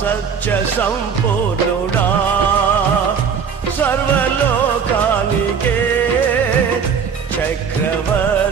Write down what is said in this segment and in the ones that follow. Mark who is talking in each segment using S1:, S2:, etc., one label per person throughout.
S1: సత్య సంపూర్ణుడా సర్వలోకానికే చక్రవర్తి.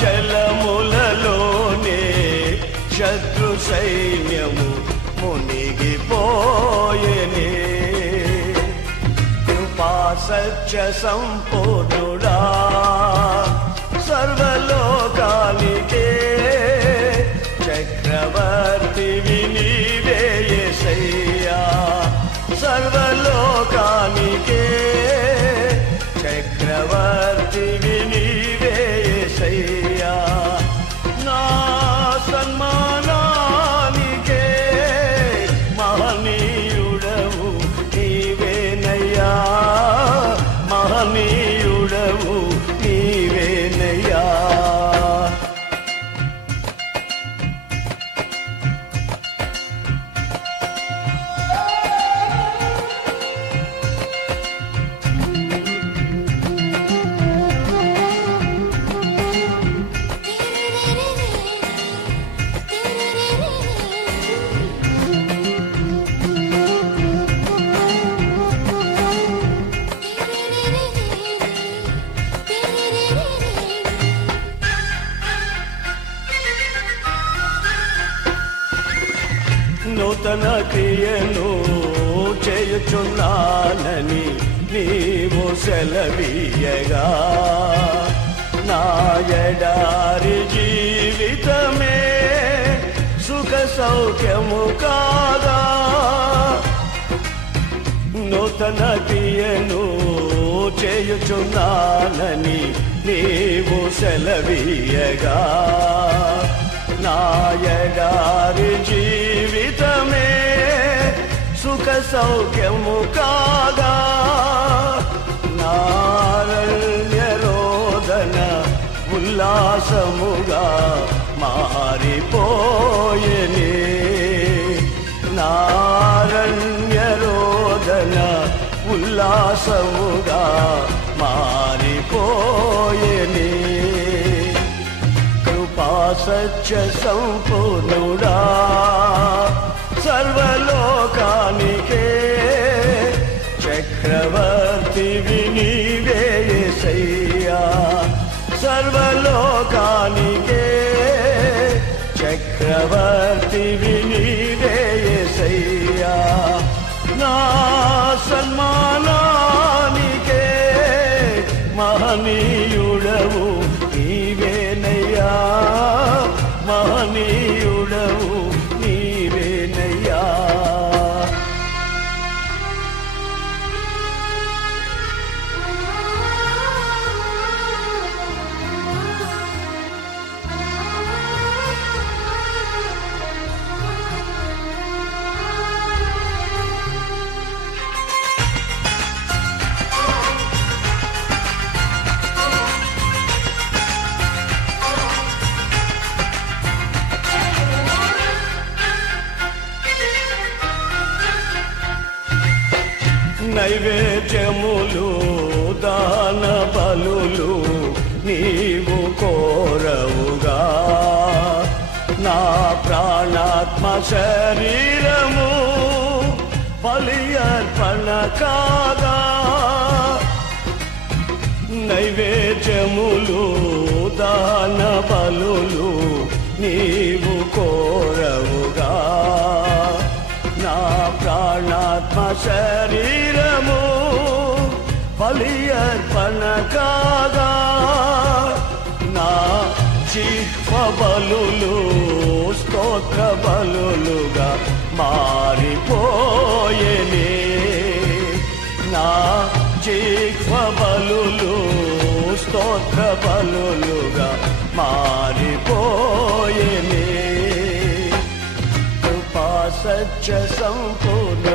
S1: జలములలోనే శత్రు సైన్యము మునిగిపోయేనే. కృపా సత్య సంపూర్ణుడా మహనీయుడవు నూతన క్రియను చేయుచున్నానని నీవు సెలవీయగా. నా ఎడారి జీవితమే సుఖ సౌఖ్యము కాదా? నూతన క్రియను చేయుచున్నానని నీవు సెలవీయగా. నా జీవితమే సుఖ సౌఖ్యము కాగా. నారణ్య ఉల్లాసముగా మారిపోయనే. నారణ్యరోదన ఉల్లాసముగా మారి సత్య సంపూర్ణుడా. నైవేద్యములు దాన బలులు నీవు కోరవుగా. నా ప్రాణాత్మ శరీరము బలి అర్పణ కాగా నైవేద్యములు దాన బలులు నీవు కోరవుగా. నా ప్రాణాత్మ శరీర బలులు స్తోత్ర బలులుగా మారిపోయేనే. నా జీవ బలులు స్తోత్ర బలులుగా మారిపోయేనే. కృపా సత్య సంపూర్ణ